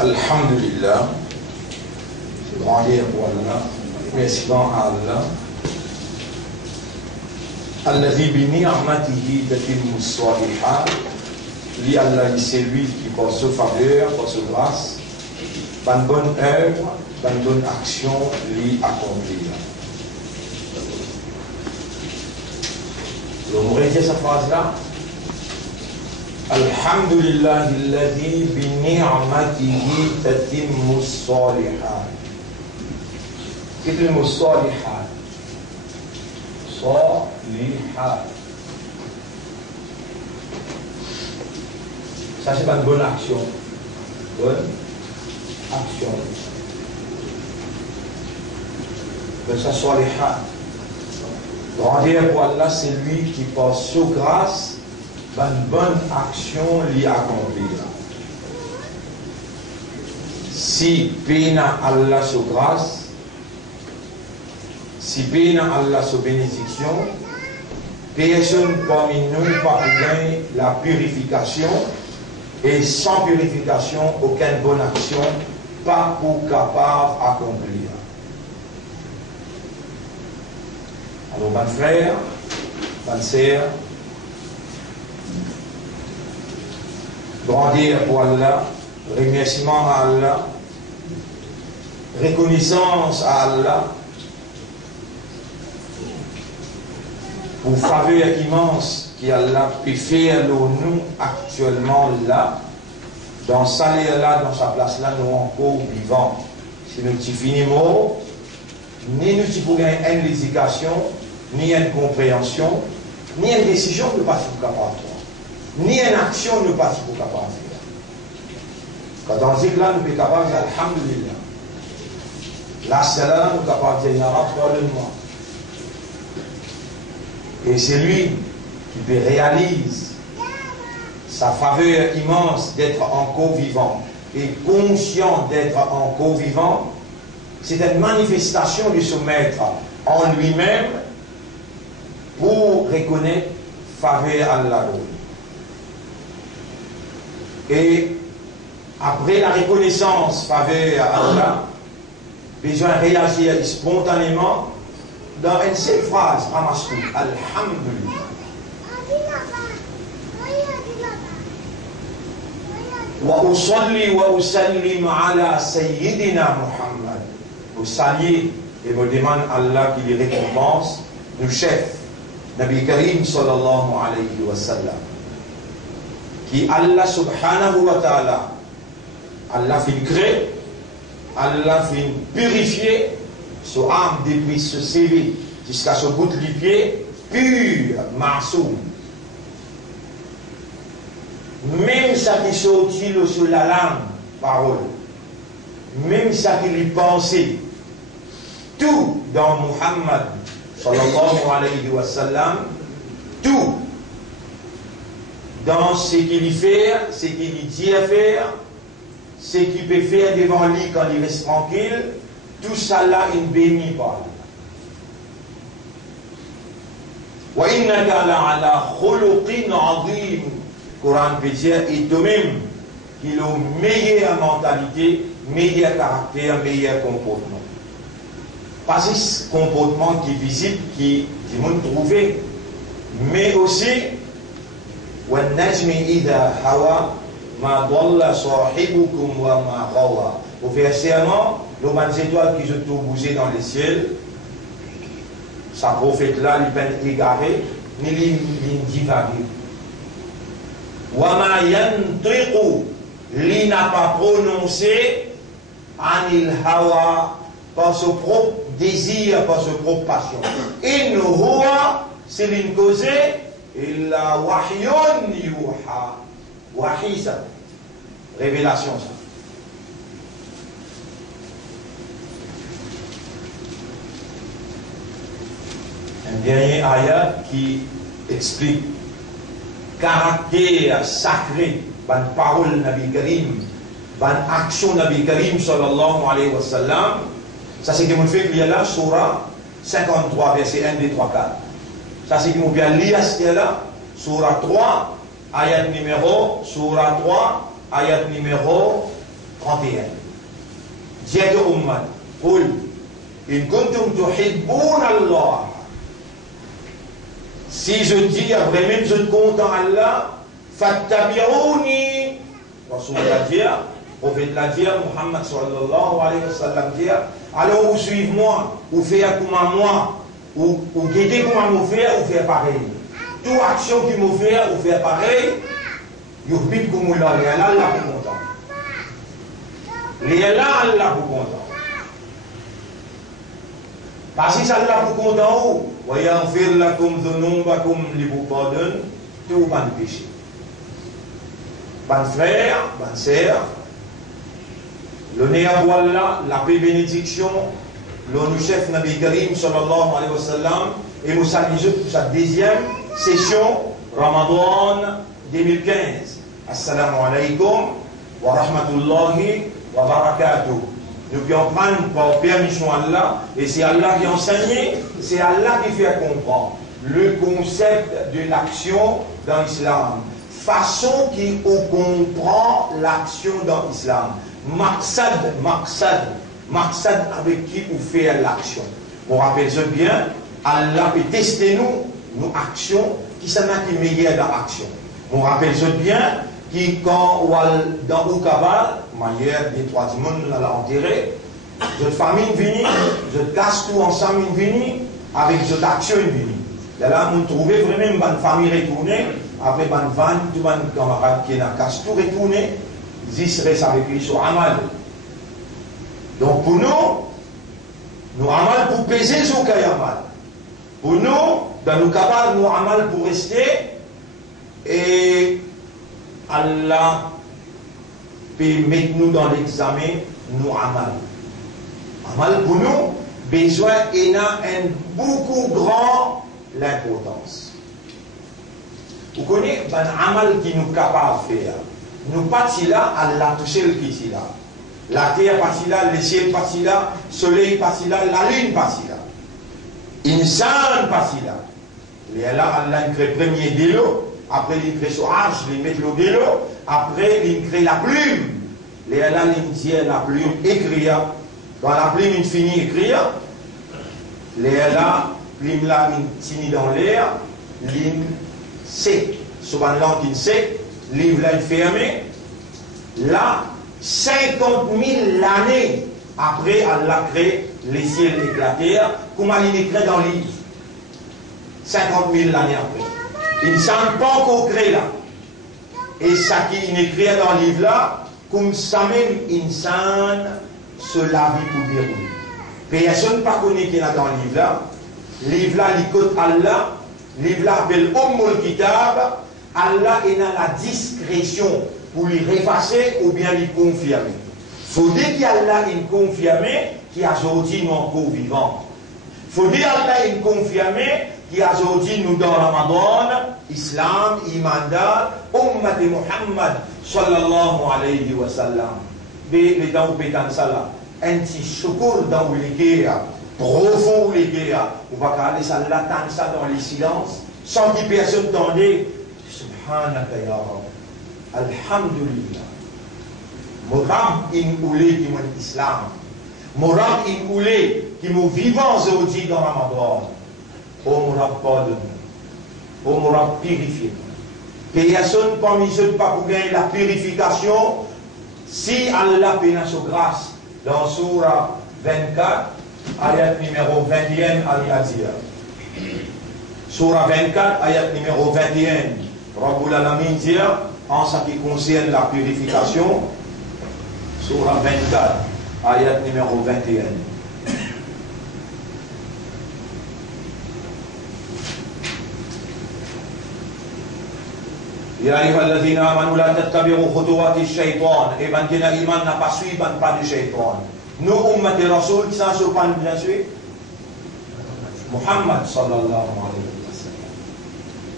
Alhamdulillah, grandir pour Allah, remerciement à Allah. Alladhi bi ni'matihi tatimmu s-salihat. Li Allah, c'est lui qui par sa faveur, par sa grâce, par une bonne œuvre, par une bonne action, lui accomplir. Vous rédiger cette phrase-là. Alhamdulillah alladhi bi ni'matihi tatimmu s-salihat. Qu'est-ce que le mot salihat? Salihat. Ça, c'est pas une bonne action. Bonne action. Mais ça, salihat. Grandir pour Allah, c'est lui qui, par sa grâce, une bonne action l'y accomplir. Si pena Allah sa grâce, si pena Allah sa bénédiction, personne parmi nous pas gagner la purification, et sans purification, aucune bonne action, pas pour capable d'accomplir. Alors, mon frère, ma sœur, grandir pour Allah, remerciement à Allah, reconnaissance à Allah, pour faveur immense qu'Allah peut faire nous actuellement là, dans sa là, dans sa place là, nous encore vivants. Si nous finissons, ni nous pouvons une éducation, ni une compréhension, ni une décision ne pas être capable de ni une action ne pas être capable de faire. Quand dans ce là, nous sommes capables de dire Alhamdulillah. Là, c'est là, nous sommes capables de dire Yara, pardonne-moi. Et c'est lui qui réalise sa faveur immense d'être encore vivant et conscient d'être encore vivant. C'est une manifestation de se mettre en lui-même pour reconnaître faveur à Allah. Et après la reconnaissance faveur à Allah, besoin de réagir spontanément dans une seule phrase, ramasse-tout, Alhamdulillah. Wa usalli wa usallim ala Sayyidina Muhammad. Vous saluez et vous demandez à Allah qui les récompense, le chef, Nabi Karim sallallahu alayhi wa sallam. Qui Allah subhanahu wa ta'ala, Allah fait créer, Allah fait purifier, son âme depuis ce CV jusqu'à ce bout du pied, pur, marsoum. Même ça qui sortit sur la langue, parole, même ça qui lui pensait, tout dans Muhammad sallallahu alayhi wa sallam, tout dans ce qu'il lui fait, ce qu'il lui dit à faire, ce qu'il peut faire devant lui quand il reste tranquille, tout ça là, il bénit par Allah. Wa innaka la'ala khuluqin 'azim. Coran peut dire, et de même qu'il a une meilleure mentalité, meilleur caractère, meilleur comportement. Pas ce comportement qui est visible, qui est trouvé, mais aussi, وَالنَّجْمِ إِذَا هَوَى مَا ضَلَّ صَاحِبُكُمْ وَمَا غَوَى. Au verset 1, les bonnes étoiles qui se trouvent bougées dans les ciels, sa prophète-là, il peut être égaré, ni il divagué. Wama yantiqu, il n'a pas prononcé anil hawa, par son propre désir, par son propre passion. In huwa, c'est l'une causée, illa wahyun yuha. Wahy, ça. Révélation, ça. Un dernier ayat qui explique caractère sacré, ban parole Nabi Karim, ban action Nabi Karim sallallahu alayhi wa sallam. Ça c'est que mon fait qu'il y a là, surah 53, verset 1, 2, 3, 4. Ça c'est que mon bien lire là, surah 3, ayat numéro, surah 3, ayat numéro 31. Dia ke umat, qul in kuntum tuhibbuna Allah. Si je dis vraiment je compte en Allah, fattabi'uni. Rasulullah dit, prophète l'a dit, Muhammad sallallahu alayhi wa sallam dit, alors vous suivez moi, vous faites comme moi, ou guettez comme moi faire, ou faire pareil. Toute action qui me fait, ou faire pareil, vous faites comme Allah, et Allah vous content. Et Allah vous content. Parce que Allah vous content, وَيَغْفِرْ لَكُمْ ذُنُوبَكُمْ vous pardonne tous vos péchés. Bon frère, bonne sœur, l'honneur à Allah, la paix bénédiction, l'honneur chef Nabi Karim sallallahu alayhi wa sallam, et nous saluons pour sa deuxième session Ramadan 2015. Assalamu alaikum wa rahmatullahi wa barakatuh. Nous pouvons prendre par permission Allah, et c'est Allah qui enseigne, c'est Allah qui fait comprendre le concept de l'action dans l'islam. Façon qui comprend l'action dans l'islam. Maqsad avec qui on fait l'action. On rappelle ça bien, Allah peut tester nos actions, qui sont qui meilleures dans l'action. On rappelle ça bien, qui quand on est dans le cabal, manière des trois du monde l'a enterré, votre famille vient, je casse tout ensemble vient, avec votre action vient. Là, on trouve vraiment une bonne famille retournée, après une vanne, tout un camarade qui a casse tout retourné, ils restent avec lui sur Amal. Donc pour nous Amal pour peser sur Amal. Pour nous, dans nos cabal, nous Amal pour rester, et Allah peut mettre nous dans l'examen, nous Amal. Amal pour nous, besoin et a un beaucoup grand l'importance. Vous connaissez un amal qui nous capable de faire. Nous partis là, Allah touché le qui là. La terre partie là, le ciel partie là, le soleil partie là, la lune partie là. Insan partie là. Et là, Allah crée premier de l'eau, après il crée son arche, il met l'eau de l'eau, après il crée la plume. Et là, il dit la plume écrire. Dans la plume, il finit écrire. Et là, l'hymne là, il finit dans l'air, l'hymne sec. Sur une langue sec, l'hymne là, il fermé. Là, 50 000 années après, Allah crée les ciels et la terre, comment il écrit dans l'hymne 50 000 années après. Il ne semble pas encore créé là. Et ça qui est écrit dans le livre là, comme ça même, insan se lave pour dérouler. Personne ne connaît qui est dans le livre là. Le livre là, il côte Allah. Le livre là appelle Ummul Kitab. Allah est dans la discrétion pour lui effacer ou bien lui confirmer. Il faut dire qu'Allah est confirmé qui a aujourd'hui nous encore vivants. Il faut dire qu'Allah est confirmé qui a aujourd'hui nous dans Ramadan, Islam, Imanda, Ummat Muhammad sallallahu alayhi wa sallam. Mais les temps où pétan ça là, un petit chocolat dans les guerres, profond les guerres, on va garder ça là, tant ça dans les silences, sans que personne tendait. Subhanaka ya Rab. Alhamdulillah. Morab in oulé qui mon islam. Morab in oulé qui mon vivant aujourd'hui dans Ramadan. Oh Morab pardonne. Oh Morab purifie. Personne parmi eux pas pour gagner la purification si Allah pénit sa grâce. Dans Surah 24, ayat numéro 21, Allah dit. Surah 24, ayat numéro 21. Rabbul Alamin dit en ce qui concerne la purification. Surah 24, ayat numéro 21. Ya ayyuhalladhina amanu la tattabi'u khutuwati shaytan. Et maintenant, l'iman n'a pas suivi pas de shaytan. Nous, ummat et rasoul, qui s'en sont pas bien suivi Muhammad sallallahu alayhi wa sallam.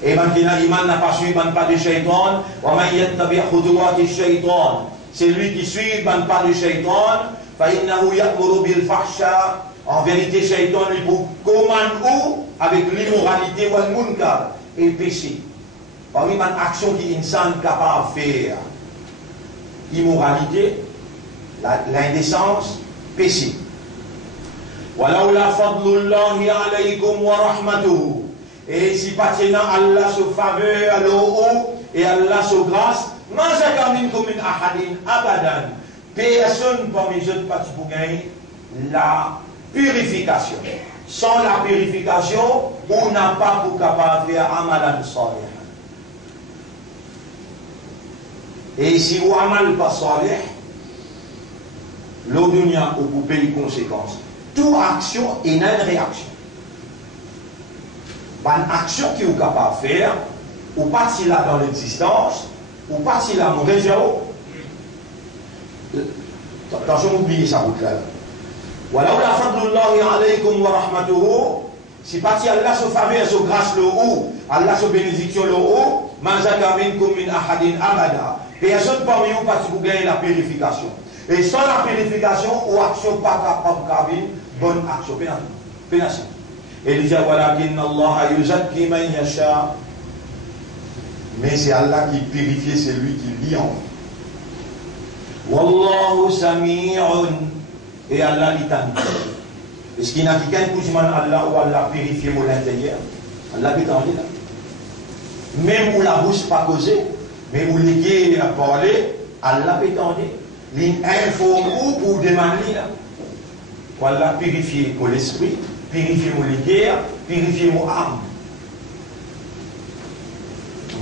Et maintenant, l'iman n'a pas suivi pas de shaytan. Wa man yattabi' khutuwati shaytan. C'est lui qui suit pas de shaytan. Fa innahu ya'muru bil fahsha. En vérité, shaytan lui commande où avec l'immoralité wal munkar et le péché. Parmi les actions qui sont capable de faire, immoralité, l'indécence, péché. Et si patina Allah se faveur, Allah et Allah se grâce, personne parmi les autres partis pour gagner la purification. Sans la purification, on n'a pas pour capable de faire amalan salih. Et si vous amal pas salih, l'audunia ou pour payer conséquences. Toute action est une réaction. Une action qui est capable de faire, ou pas si là dans l'existence, ou pas si là mon réseau. Attention, oubliez ça, vous clair. Voilà, la fadlullahi alaykum wa rahmatuhu. Si pas si Allah se faveur, se grâce le haut, Allah se bénédiction le haut, manzaka minkum min ahadin abada. Personne parmi vous pas si vous gagnez la purification. Et sans la purification, ou action pas capable de bonne action. Pénation. Et il dit voilà qu'inna Allah yuzakki man yasha. Mais c'est Allah qui purifie celui qui vit en vous. Wallahu sami'un. Et Allah l'itani. Est-ce qu'il y a quelqu'un qui dit Allah ou Allah purifie mon intérieur? Allah peut en dire. Même où la bouche pas causée, mais où les guets à parler, Allah peut en dire. L'informe ou pour demander là. Allah purifie mon esprit, purifie mon guerre, purifie mon âme.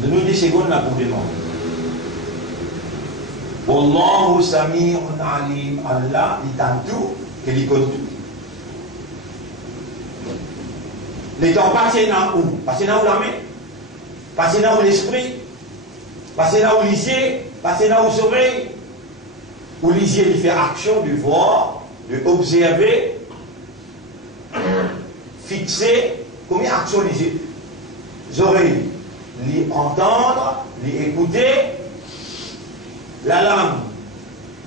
Donne-nous des secondes là pour demander. Wallahu sami'un alim. Allah, il t'a tout, et il connaît tout. Les temps passent dans où? Passent dans où la main? Passent dans où l'esprit? Passent dans où l'isier? Passent dans où sommeil? Où l'isier, il fait action de voir, de observer, fixer. Combien d'action l'isier? Les oreilles, les entendre, les écouter. La langue,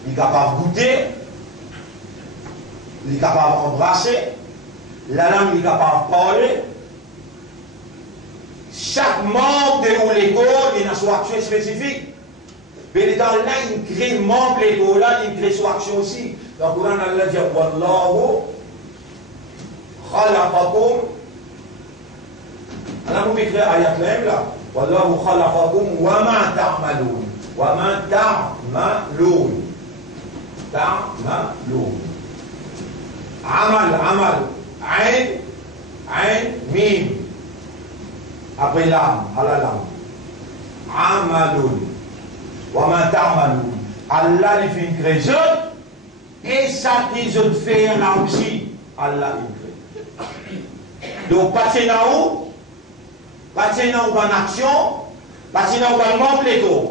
il est capable de goûter, il est capable d'embrasser, la langue, il est capable de parler. Chaque membre de l'école, il a son action spécifique. Mais les temps là, il crée membre de l'école, là, il crée son action aussi. Donc, on a dit, Wallahu khalaqakum. Alors, vous écrivez ayat là, Wallahu khalaqakum wa ma ta'malun. وَمَا تَعْمَلُونَ تَعْمَلُونَ عمل عين mim après l'âme à la langue عملون وَمَا تَعْمَلُونَ Allah il fait une création et ça qu'ils ont fait là aussi Allah il crée. Donc passez là où en action, passez là où en membre l'égo.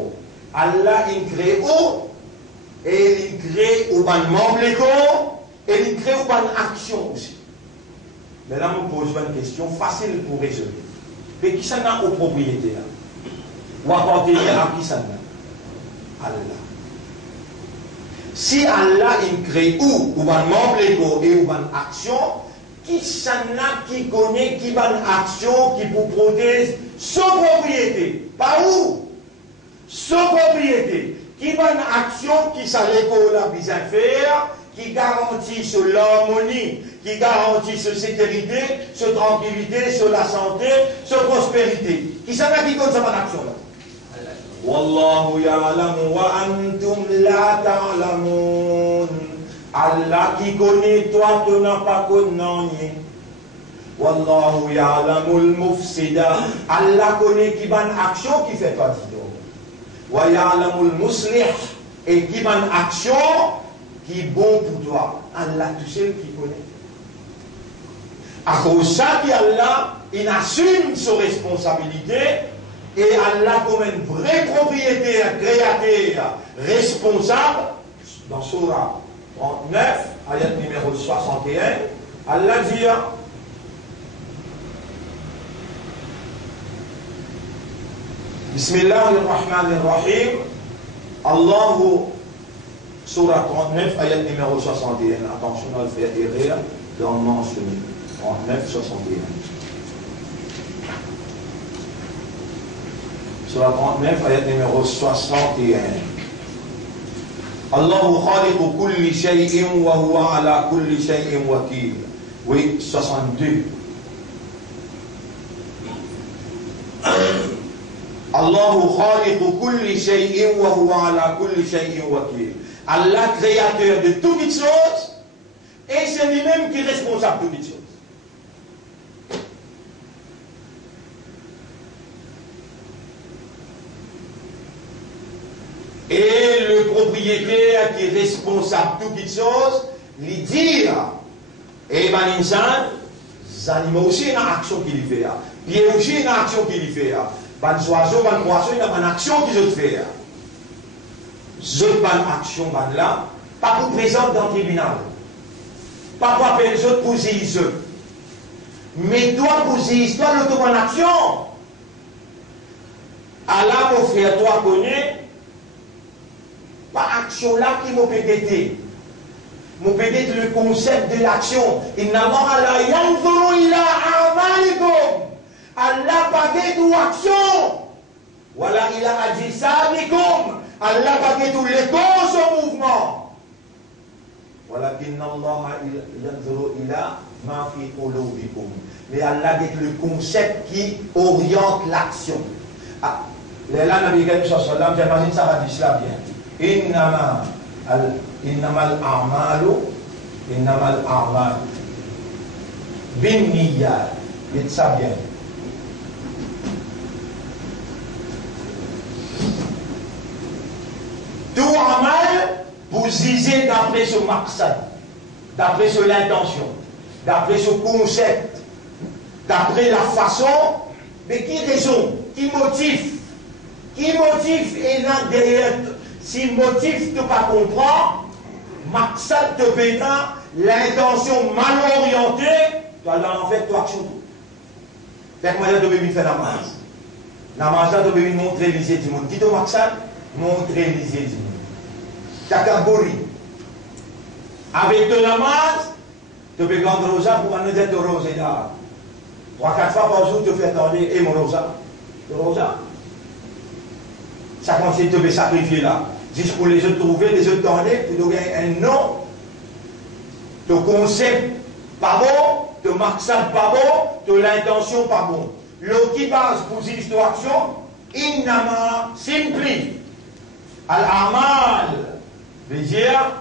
Allah il crée où et il crée où ban membre l'égo et il crée où ban action aussi. Mais là on pose une question facile pour résoudre. Mais qui s'en a aux propriétaires? Ou apporter à qui s'en a? Allah. Si Allah il crée où ban membre l'égo et où ban action, qui s'en a qui connaît qui ban action qui pour protéger son propriété? Pas où? Sans propriété, qui va une action qui ça l'école a besoin de faire, qui garantit sur l'harmonie, qui garantit sur sécurité, sur tranquillité, sur la santé, sur prospérité. Qui ça va qui compte cette action là? Wallahu ya'lamu wa antum la ta'lamun. Allah qui connaît, toi tu n'as pas connu. Wallahu ya'lamul mufsida. Allah connaît qui va une action qui fait pas de wa ya'lamul muslih et qui va une action qui est bon pour toi. Allah tout seul qui connaît. À cause de ça, Allah il assume ses responsabilités et Allah comme un vrai propriétaire, créateur, responsable dans Surah 39, ayat numéro 61, Allah dit Bismillahirrahmanirrahim. Allahu Surah 39, ayat numéro 61. Attention, on va le faire errer dans le mentionné. 39, 61. Surah 39, ayat numéro 61. Allahu khaliqu kulli shay'in wa huwa ala kulli shay'in wakil. Oui, 62. Allahu khaliqu kulli shay'in wa huwa ala kulli shay'in wakil. Allah, créateur de toutes les choses, et c'est lui-même qui est responsable de toutes les choses. Et le propriétaire qui est responsable de toutes les choses, lui dit, et ben l'insan, les animaux aussi ont une action qu'il fait. Puis aussi une action qu'il fait. Les oiseaux, les poissons, ils ont une action qu'ils ont fait. Les autres actions là, pas pour présenter dans le tribunal. Pas pour appeler les autres pour eux. Mais toi, pour toi, l'autre en action. Allah, mon frère, toi, connais. Pas action là qui m'a pédé. M'a pédé le concept de l'action. Innama la yanzuru ila a'malikum. Allah pas de action. Voilà, il a ajisamikum. Allah pas de les causes au mouvement. Voilà, Allah yanzuru ila ma fi qulubikum. Mais Allah dit le concept qui oriente l'action. Ah, là, Nabi Karim sallallahu alayhi wa sallam, j'imagine ça va dire cela bien. إنما الأعمال بالنيات. Dites ça bien. Tout amal, vous lisez d'après ce maqsad, d'après ce l'intention, d'après ce concept, d'après la façon, mais qui raison, qui motive et là derrière. Si le motif ne pas comprendre, maqsad te pétain, l'intention mal orientée, tu as en fait toi action tout. Fait que moi, je vais faire namaz. Namaz, je vais montrer les yeux du monde. Qui te maqsad? Montrer les yeux du monde. Takaburi. Avec ton namaz, tu peux prendre rosa pour un autre de rosa. 3-4 fois par jour, tu fais attendre et mon rosa. Le rosa. Ça consiste de te sacrifier là. Juste pour les autres trouver, les autres donner, pour donner un nom. Ton concept pas bon, ton maqsad pas bon, ton l'intention pas bon. L'autre qui base pour cette action, innama simpli. Al-amal, veut dire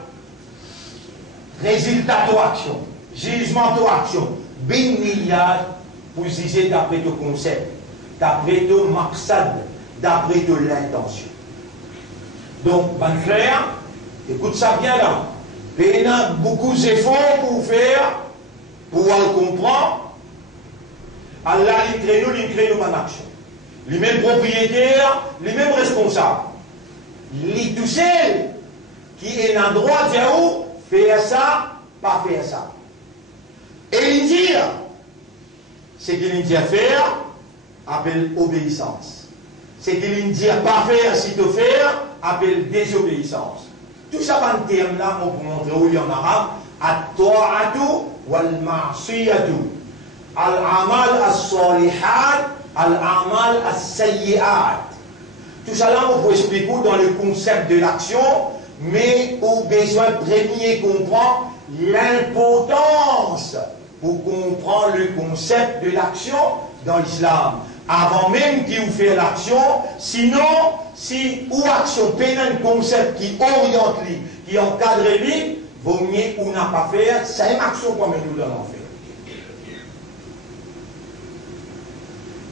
résultat de action, jugement de action. Bin niyat, pour juger d'après ton concept, d'après ton maqsad, d'après de l'intention. Donc, ben frère, écoute ça bien là. Il y a beaucoup d'efforts pour faire, pour le comprendre. Allah, il crée nous en action. Les mêmes propriétaires, les mêmes responsables. Les tout seuls qui est en droit de où faire ça, pas faire ça. Et il dit, ce qu'il dit à faire, appelle obéissance. Ce qu'il dit à pas faire, si tu faire, appelle désobéissance. Tout ça, dans le terme là, on peut montrer où il y en a at-ta'atu wal-ma'siyatu. Al-amal as-salihat, al-amal as-sayyi'at. Tout ça là, on peut expliquer dans le concept de l'action, mais au besoin premier comprendre l'importance pour comprendre le concept de l'action dans l'islam. Avant même qu'il vous fait l'action, sinon, si ou action peine un concept qui oriente lui, qui encadre lui, vaut mieux ou n'a pas fait, c'est une action comme nous l'avons fait.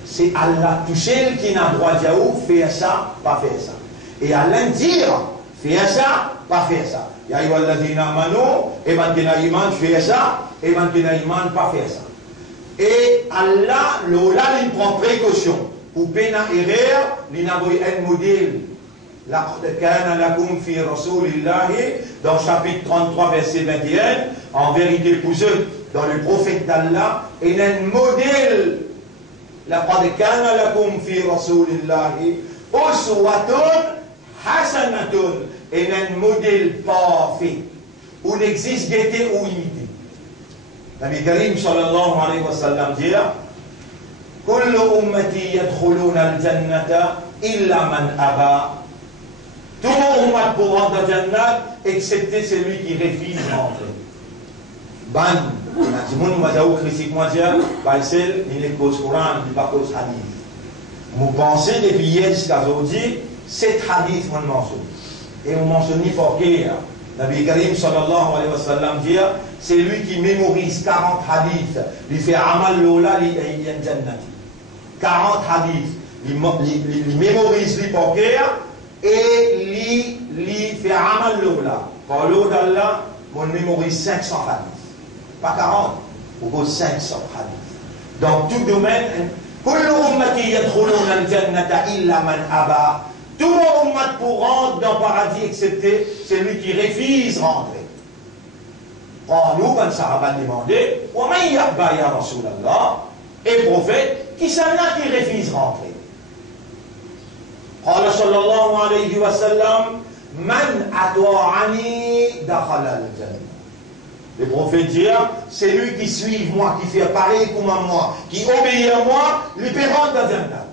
C'est Allah tout seul qui n'a droit de dire faire ça, pas faire ça. Et Allah dire faire ça, pas faire ça. Ya ayyuhalladhina amanu, et maintenant iman faire ça, et maintenant iman pas faire ça. Et Allah, là, il prend précaution. Pour pena erreur, il n'a pas un modèle. Dans le chapitre 33, verset 21, en vérité, pour eux, dans le prophète d'Allah, il y a un modèle. لقد كان لكم في رسول الله أسوة حسنة. Il y a un modèle parfait. Où il existe gaieté ou imité. Nabi Karim sallallahu alayhi wa sallam dit كل أمتي يدخلون الجنة إلا من أبى. Tout le monde pour rentrer dans Jannat, excepté celui qui refuse d'entrer. Ban, il y a des gens qui ont critique mondiale, il est cause Coran, il n'est pas cause hadith. Vous pensez depuis hier jusqu'à aujourd'hui, 7 hadiths, on mentionne. Et on mentionne Forqué. Nabi Karim sallallahu alayhi wa sallam dit, c'est lui qui mémorise 40 hadiths, il fait amal lola li ayyan jannati. 40 hadiths, il mémorise les Forqué et il fait amal lola. Quand l'eau d'Allah, on mémorise 500 hadiths. Pas 40, on pose 500 hadiths. Dans tout domaine, كل أمتي يدخلون الجنة إلا من أبى. Tout le monde pour rentrer dans le paradis excepté celui qui refuse rentrer. Nous, ben Sahaba demandé, وَمَنْ يَأْبَى يَا رَسُولَ اللَّهِ. Et prophète, qui s'en a qui refuse rentrer? قال صلى الله عليه وسلم من أطاعني دخل الجنة. Le prophète dit, c'est lui qui suit moi, qui fait pareil comme moi, qui obéit à moi, lui peut rentrer dans Jannah.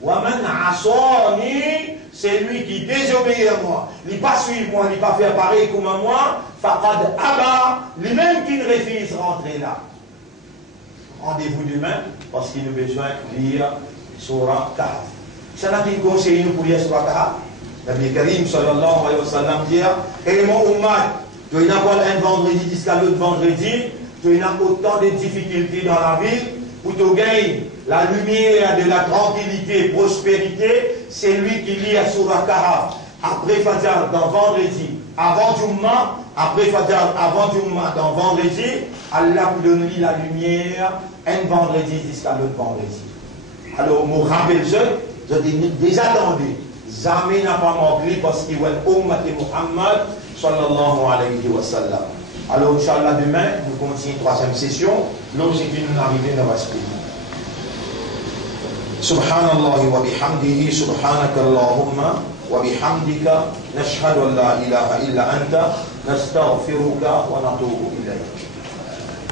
Waman asani, c'est lui qui désobéit à moi, lui pas suivre moi, lui pas faire pareil comme moi, faqad aba, lui-même qui ne refuse rentrer là. Rendez-vous demain, parce qu'il a besoin de lire Surah Kahf. Ça n'a qu'une conseil pour lire Surah Kahf. Nabi Karim sallallahu alayhi wa sallam dit, et mon ummat, tu n'as pas un vendredi jusqu'à l'autre vendredi, tu n'as autant de difficultés dans la vie, pour te gagner la lumière de la tranquillité, prospérité, c'est lui qui lit à Surah Kahf. Après Fajr dans vendredi, avant Jumma, après Fajr avant Jumma dans vendredi, Allah vous donne la lumière un vendredi jusqu'à l'autre vendredi. Alors, je me rappelle, je dis déjà attendu, jamais n'a pas manqué parce qu'il y a un ummat de Muhammad sallallahu alayhi wa sallam. Alors, Inch'Allah, demain, nous continuons la troisième session. Lorsque nous arrivons dans la suite. Subhanallah wa bihamdihi, subhanaka Allahumma wa bihamdika, nashhadu an la ilaha illa anta, nastaghfiruka wa natubu ilayk.